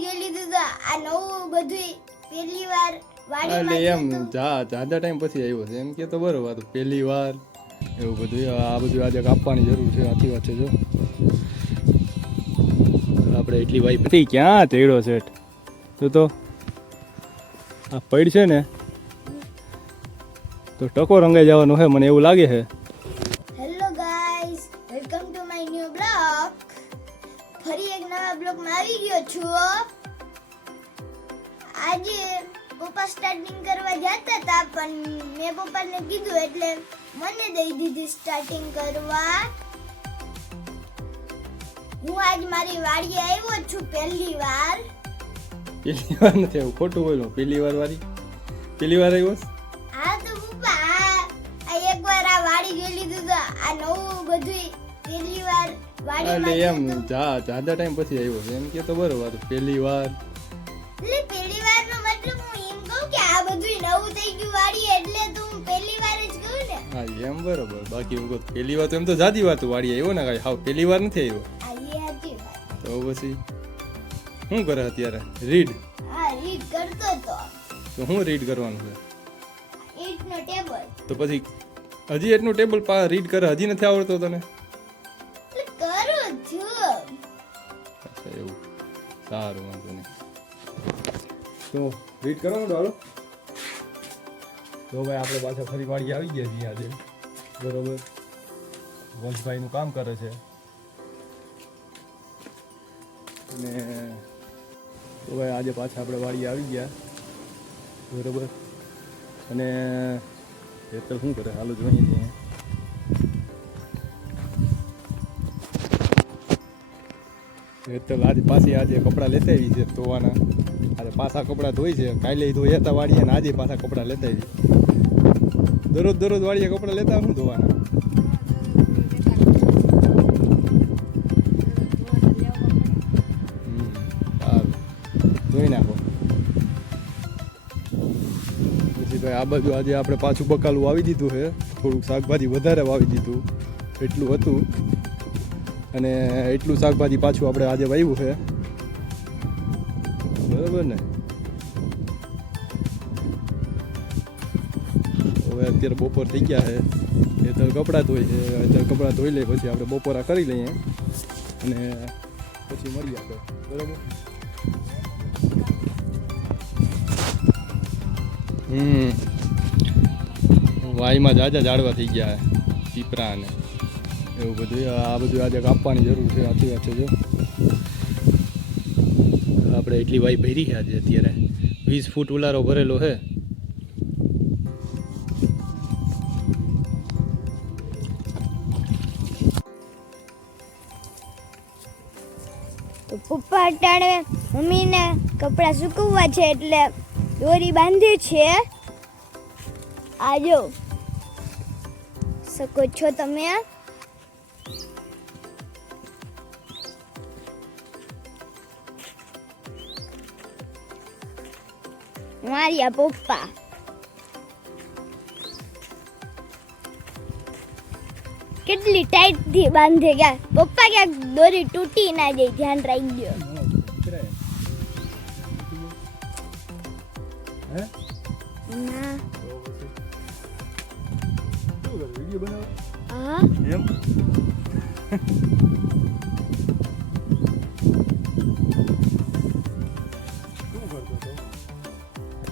વાડી જોઈ આ નવું બધું પહેલી વાર એટલે એમ. જા ટાઈમ પછી આવ્યો છે. એમ કે તો બરોબર તો પહેલી વાર એવું બધું આ બધું આજે કાપવાની જરૂર છે સાચી વાત છે જો. આપણે એટલી વાઈ પછી ક્યાં તેડો સેટ તો તો આ પડ છે ને? તો ટકો રંગાઈ જવાનું છે મને એવું લાગે છે છું આજે પપ્પા સ્ટાર્ટિંગ કરવા જતા હતા પણ મેં પપ્પાને કીધું એટલે મને દઈ દીધી સ્ટાર્ટિંગ કરવા. હું આજ મારી વાડીએ આવ્યો છું પહેલી વાર. પહેલી વાર નથી આવ્યો ખોટું બોલું પહેલી વાર વાળી પહેલી વાર આવ્યો હા તો પપ્પા આ આ એકવાર આ વાડી જોઈ લીધું તો આ નવું બધું પહેલી વાર એટલે એમ જા જાદા ટાઈમ પછી આવ્યો છે. એમ કે તો બરોબર પહેલી વાર. એટલે પહેલી વારનો મતલબ હું એમ કહું કે આ બધું નવું થઈ ગયું વાડી એટલે તો હું પહેલી વાર જ કહું ને. હા એમ બરોબર. બાકી હું પહેલી વાર તો એમ તો જાદી વાત વાડી આવ્યો ને કાઈ. હાવ પહેલી વાર નથી આવ્યો. તો પછી શું કરે અત્યારે? રીડ હા રીડ કરતો તો. તો શું રીડ કરવાનું છે? ટેબલ તો પછી હજી એટલું ટેબલ રીડ કરે હજી નથી આવડતો તને? સારું, વાંધો નહીં. તો રીડ કરવાનું હાલો તો ભાઈ આપણે પાછા ફરી વાળી આવી ગયા છીએ આજે. બરોબર. વંશભાઈનું કામ કરે છે. અને તો ભાઈ આજે પાછા આપણે વાડી આવી ગયા. બરોબર. અને હેતલ શું કરે? હાલો જોઈએ. હેતલ આજે પાછી આજે કપડાં લેતા આવી છે ધોવાના. આજે પાછા કપડાં ધોઈ છે. કાલે ધોયા વાડીએ અને આજે પાછા કપડાં લેતા આવી. દરરોજ દરરોજ વાળીએ કપડાં લેતા શું ધોવાના. ધોઈ નાખો. પછી ભાઈ આ બાજુ આજે આપણે પાછું બકાલું વાવી દીધું છે. થોડુંક શાકભાજી વધારે વાવી દીધું. એટલું હતું. અને એટલું શાકભાજી પાછું આપણે આજે વાવ્યું છે. બરાબર ને? હવે અત્યારે બપોર થઈ ગયા છે. એ તો કપડાં ધોઈ છે. અત્યારે કપડાં ધોઈ લઈએ પછી આપણે બપોરા કરી લઈએ. અને પછી મળીએ આપણે. બરાબર? હમ. વાયમાં જાજા જાડવા થઈ ગયા પીપરા અને એવું બધું. આ બધું આજે કાપવાની જરૂર છે સાચી વાત છે જો. આપણે એટલી વાય ભરી છે આજે અત્યારે. વીસ ફૂટ ઉલારો ભરેલો છે. તો પપ્પા અટાણે મમ્મીને કપડાં સુકવવા છે એટલે દોરી બાંધી છે. આજો શકો છો તમે? મારિયા પપ્પા કેટલી ટાઈટથી બાંધે ગયા? પપ્પા ક્યાંક દોરી તૂટી ના જાય ધ્યાન રાખજો. હે? ના. વીડિયો બનાવો? હા? એમ?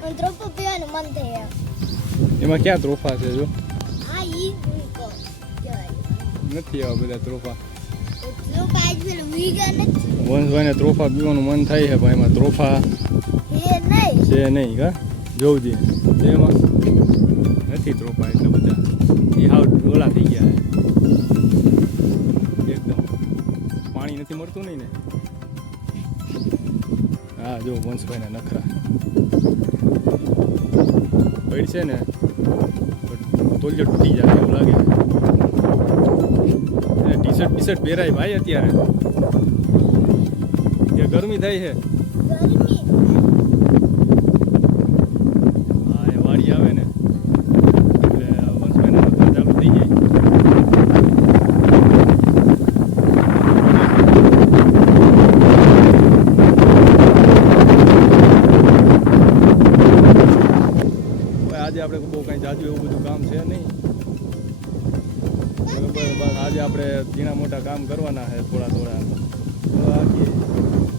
મને દ્રોપો પીવાનું મન થાય એમાં. ક્યાં ત્રોફા છે જો? હા ઈ નથી આવા બધા ત્રોફા વંશભાઈને ત્રોફા પીવાનું મન થાય છે પણ એમાં ત્રોફા છે નહીં કા જોવજી છે એમાં નથી ત્રોફા એટલે બધા. એ હાવ ડોલા થઈ ગયા એકદમ. પાણી નથી મળતું નહીં ને? હા જો વંશભાઈના નખરા. પડશે ને તોલ્યો તૂટી જાય એવું લાગે. ટી શર્ટ ટી શર્ટ પહેરાય ભાઈ અત્યારે. ગરમી થાય છે ગરમી હા એ વાડી આવે ને એટલે વંશભાઈના નખરા ચાલુ થઈ જાય ઝીણા મોટા કામ કરવાના છે થોડા થોડા.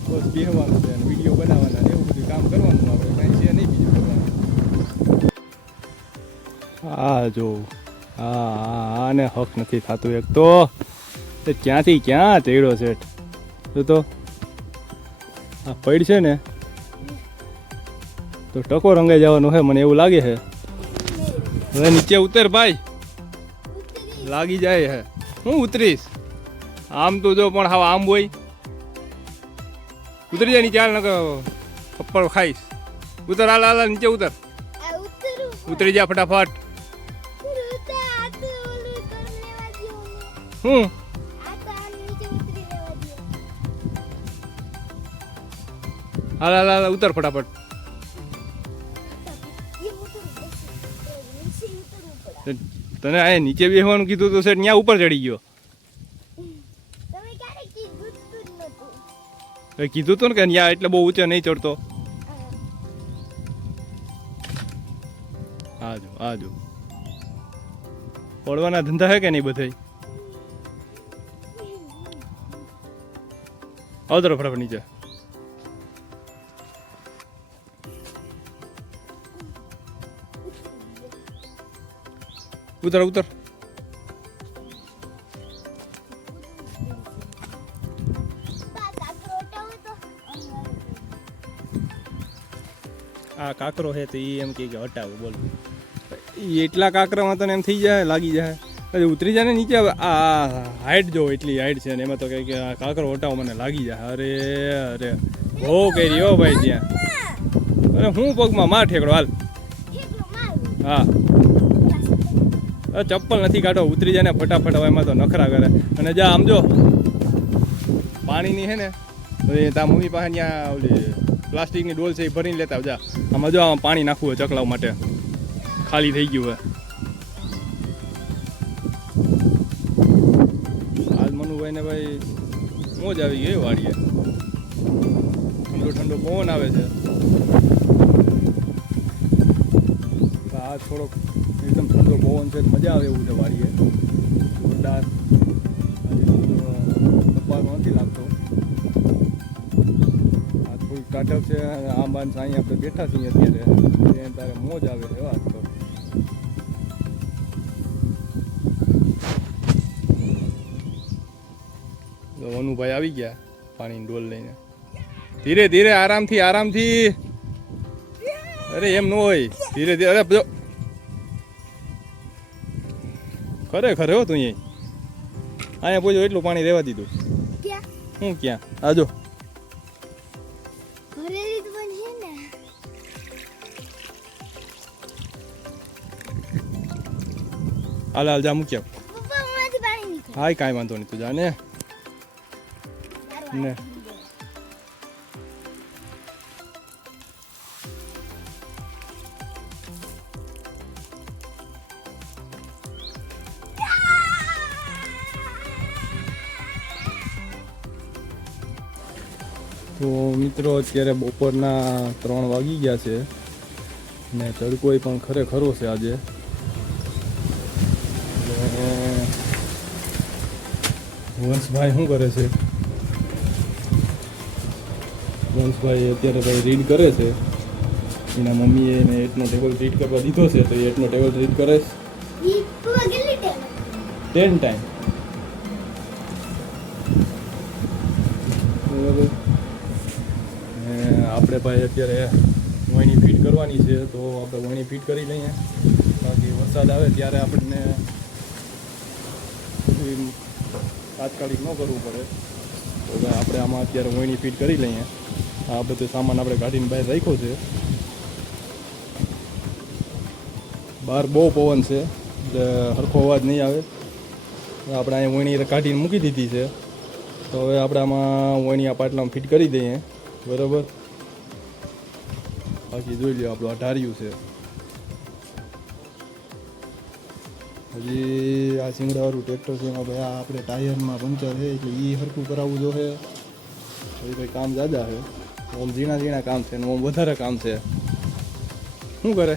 તો બસ બેહવાનું છે અને વીડિયો બનાવવાના એવું બધું કામ કરવાનું આપણે. કાંઈ છે નહીં બીજું કરવાનું. આ જો. હા હા આને હક નથી થતું એક તો. એ ક્યાંથી ક્યાં તેડો સેટ તો તો. આ પડ છે ને. તો ટકો રંગાઈ જવાનું છે મને એવું લાગે છે. હવે નીચે ઉતર ભાઈ. લાગી જાય હે હું ઉતરીશ. આમ તો જો પણ હા આમ હોય. ઉતરી જાય નીચે હાલ નકર થપ્પડ ખાઈશ. ઉતર હાલ હાલ હાલ, નીચે ઉતર. ઉતરી જા ફટાફટ. હું? હાલા. હાલ હાલ ઉતર ફટાફટ. તને આ નીચે બેસવાનું કીધું તો સેટ ત્યાં ઉપર ચડી ગયો. કીધું તું ને કે ત્યાં એટલે બહુ ઊંચે નહીં ચડતો. આજો આજો પડવાના ધંધા હે કે નહીં બધે આવતરો ફટાફટ નીચે. ઉતર ઉતર. કાકરો છે તો એ એમ કે કે હટાવો, બોલો. એટલા કાકરામાં તને એમ થઈ જાય, લાગી જાય. પછી ઉતરી જાય ને નીચે, આ હાઈટ જો એટલી હાઈટ છે ને, એમાં તો કહે કે કાકરો હટાવો, મને લાગી જાય. અરે અરે. બહુ કરી હો ભાઈ ત્યાં. અરે હું પગમાં માર ઠેકડો, હાલ. હા. ચપ્પલ નથી કાઢો, ઉતરી જાય ને ફટાફટ એમાં તો નખરા કરે. અને જા, આમ જો. પાણીની હે ને ત્યાં મમ્મી પાસે ત્યાં ઓલી પ્લાસ્ટિકની ડોલ છે એ ભરીને લેતા આવજા. આમાં જો આમાં પાણી નાખવું હોય ચકલાવ માટે. ખાલી થઈ ગયું હોય આજ મનુભાઈ ને ભાઈ મોજ આવી ગઈ વાડીએ. ઠંડો ઠંડો પવન આવે છે. આ થોડોક એકદમ ઠંડો પવન છે મજા આવે એવું છે વાડીએ. જોરદાર નથી લાગતો. થોડીક કાટક છે આંબા ને સાંઈ આપણે બેઠા છીએ અત્યારે. એ તારે મોજ આવે છે વાત તો. વનુભાઈ આવી ગયા પાણીની ડોલ લઈને. ધીરે ધીરે આરામથી આરામથી. અરે એમ ન હોય. ધીરે ધીરે અરે જો. ખરે ખરે હો તું અહીંયા અહીંયા બોજો એટલું પાણી રહેવા દીધું. હું ક્યાં? આજો હાલ હાલ જા પાણી નીકળે. હાય કાંઈ વાંધો નહીં તું જા ને. ને. તો મિત્રો અત્યારે બપોરના ત્રણ વાગી ગયા છે. ને તડકોય પણ ખરેખરો છે આજે. વંશભાઈ શું કરે છે? વંશભાઈ અત્યારે ભાઈ રીડ કરે છે. એના મમ્મીએ એને એટનો ટેબલ રીડ કરવા દીધો છે, તો એટનો ટેબલ રીડ કરે છે. ટેન ટાઈમ આપણે ભાઈ અત્યારે વણી ફીટ કરવાની છે, તો આપણે વણી ફીટ કરી લઈએ. બાકી વરસાદ આવે ત્યારે આપણને તાત્કાલિક ન કરવું પડે. તો આપણે આમાં અત્યારે વોઈની ફીટ કરી લઈએ. આ બધો સામાન આપણે કાઢીને બહાર રાખ્યો છે. બહાર બહુ પવન છે, એટલે હરખો અવાજ નહીં આવે. આપણે અહીંયા વોઈણી કાઢીને મૂકી દીધી છે. તો હવે આપણે આમાં વોઈણી આ પાટલામાં ફિટ કરી દઈએ. બરાબર? બાકી જોઈ લો આપણું આ ઢાર્યું છે. હજી આ સિંગડાવાળું ટ્રેક્ટર છે એમાં ભાઈ આ આપણે ટાયરમાં પંચર છે, એટલે એ સરખું કરાવવું જોઈએ પછી ભાઈ કામ જાજા છે. ઓમ ઝીણા ઝીણા કામ છે ઓમ વધારે કામ છે. શું કરે?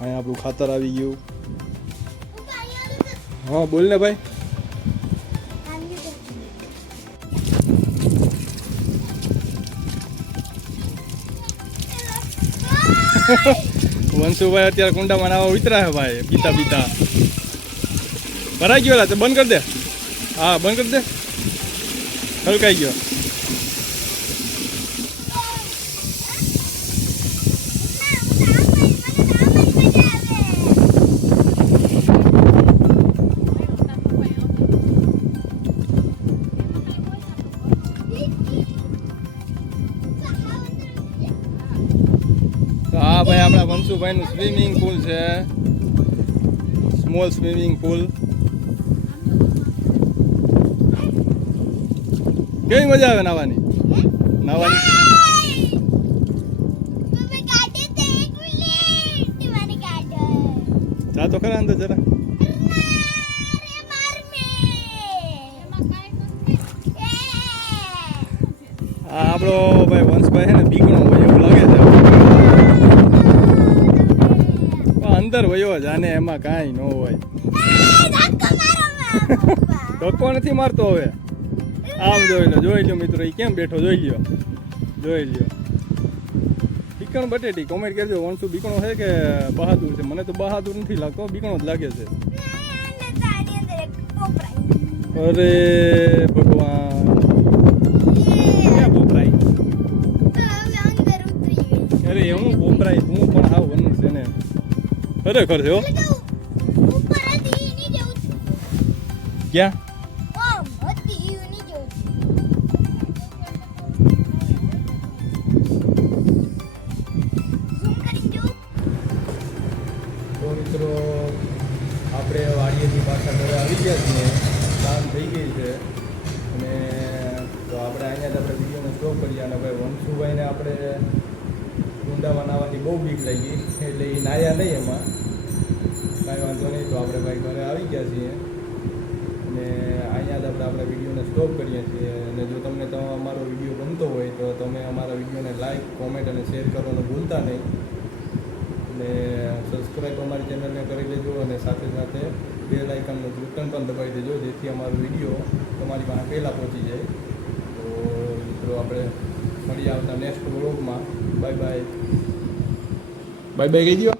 અહીંયા આપણું ખાતર આવી ગયું. હા, બોલ ને ભાઈ. વંશુભાઈ અત્યારે કુંડામાં નાવા ઉતરા ભાઈ, પીતા પીતા. ભરાઈ ગયો તો બંધ કરી દે. હા, બંધ કરી દે. હલકાઈ ગયો. વંશુભાઈનું સ્વિમિંગ પુલ છે. Small swimming pool. કેવી મજા આવે નાવાની નાવાની જા તો ખરા અંદર જરા. આપણો ભાઈ વંશભાઈ છે ને બીકણો હોય એવું લાગે છે પણ અંદર વયો જાને એમાં કાંઈ ન હોય. ધક્કો નથી મારતો હવે. આમ જોઈ લો જોઈ લો મિત્રો એ કેમ બેઠો? જોઈ લ્યો. જોઈ લ્યો. બીકણ બટેટી કોમેન્ટ કરજો વંશુ બીકણો છે કે બહાદુર છે? મને તો બહાદુર નથી લાગતો બીકણો જ લાગે છે. અરે ભગવાન. ક્યાં પોપરાય અરે એવું પોપરાય હું પણ હાવ વન છે ને ખરેખર છે. હો ક્યાં તો મિત્રો આપણે વાડીએથી પાછા ઘરે આવી ગયા છીએ. સાંજ થઈ ગઈ છે. અને તો આપણે અહીંયા જ આપણે વિડીયોને સ્ટોપ કરીએ અને ભાઈ વંશુભાઈને આપણે બહુ બીક લાગી. એટલે એ નાયા નહીં એમાં. કાંઈ વાંધો નહીં તો આપણે ભાઈ ઘરે આવી ગયા છીએ. અને અહીંયા જ આપણે આપણા વિડીયોને સ્ટોપ કરીએ છીએ. અને જો તમને તો અમારો વીડિયો ગમતો હોય તો તમે અમારા વિડીયોને લાઇક કોમેન્ટ અને શેર કરવાનું ભૂલતા નહીં. અને સબસ્ક્રાઈબ અમારી ચેનલને કરી લેજો અને સાથે સાથે બે લાઇકનનું બટન પણ દબાવી દેજો, જેથી અમારો વીડિયો તમારી પાસે પહેલાં પહોંચી જાય. તો મિત્રો, આપણે મળી આવતા નેક્સ્ટ વ્લોગમાં બાય બાય બાય બાય કહી દો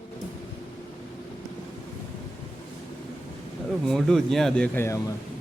મોઢું જ્યાં દેખાય આમાં.